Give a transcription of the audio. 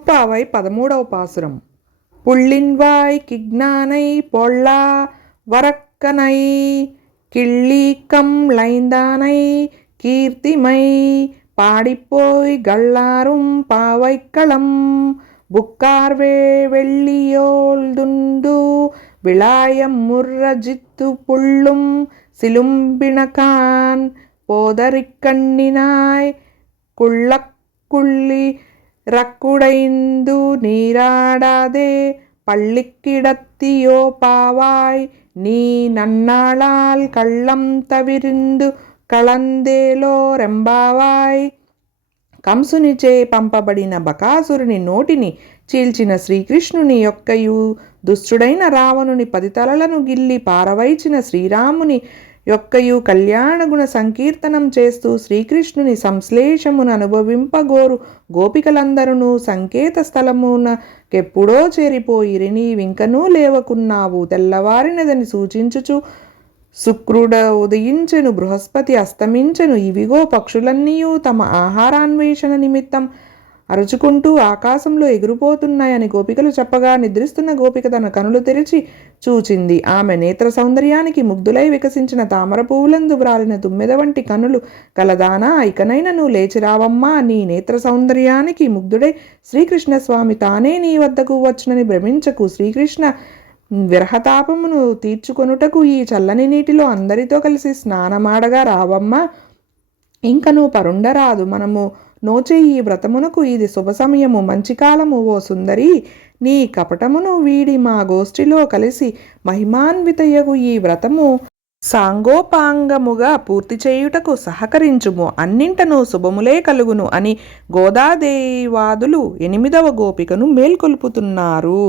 பாவை 13వ பாசுரம். புள்ளின்வாய் கிக்ஞானை பொல்லா வரக்கனை கிள்ளீக்கம் ளைந்தானை கீர்த்திமை பாடிப்போய் கள்ளாரும் பாவைக்களம் புக்கார்வே வெள்ளியோல்துண்டு விளாயம் முர்ரஜித்து புள்ளும் சிலும்பிணகான் போதரிக்கண்ணினாய் குள்ளக்குள்ளி ரக்குடைந்து நீராடாதே பள்ளிக்கிடத்தியோ பாவாய் நீ నన్నాళాల్ కళ్ళం తవిరిందు కళందేలో రెంబావాయ్. కంసునిచే పంపబడిన బకాసురుని నోటిని చీల్చిన శ్రీకృష్ణుని యొక్కయు దుష్టుడైన రావణుని 10 తలలను గిల్లి పారవైచిన శ్రీరాముని యొక్కయు కళ్యాణగుణ సంకీర్తనం చేస్తూ శ్రీకృష్ణుని సంశ్లేషమును అనుభవింపగోరు గోపికలందరూ సంకేత స్థలమునకెప్పుడో చేరిపోయిరి. నీవింకనూ లేవకున్నావు, తెల్లవారినదని సూచించుచు శుక్రుడ ఉదయించెను, బృహస్పతి అస్తమించెను. ఇవిగో పక్షులన్నీయు తమ ఆహారాన్వేషణ నిమిత్తం అరుచుకుంటూ ఆకాశంలో ఎగిరిపోతున్నాయని గోపికలు చెప్పగా నిద్రిస్తున్న గోపిక తన కనులు తెరిచి చూచింది. ఆమె నేత్ర సౌందర్యానికి ముగ్ధులై వికసించిన తామర పువ్వులందు వ్రాలిన తుమ్మెద వంటి కనులు కలదానా, ఇకనైనను లేచిరావమ్మా. నీ నేత్ర సౌందర్యానికి ముగ్ధుడై శ్రీకృష్ణస్వామి తానే నీ వద్దకు వచ్చునని భ్రమించకు. శ్రీకృష్ణ విరహతాపమును తీర్చుకొనుటకు ఈ చల్లని నీటిలో అందరితో కలిసి స్నానమాడగా రావమ్మా. ఇంకను పరుండరాదు. మనము నోచే ఈ వ్రతమునకు ఇది శుభ సమయము, మంచి కాలము. ఓ సుందరి, నీ కపటమును వీడి మా గోష్ఠిలో కలిసి మహిమాన్వితయగు ఈ వ్రతము సాంగోపాంగముగా పూర్తి చేయుటకు సహకరించుము. అన్నింటను శుభములే కలుగును అని గోదాదేవాదులు 8వ గోపికను మేల్కొల్పుతున్నారు.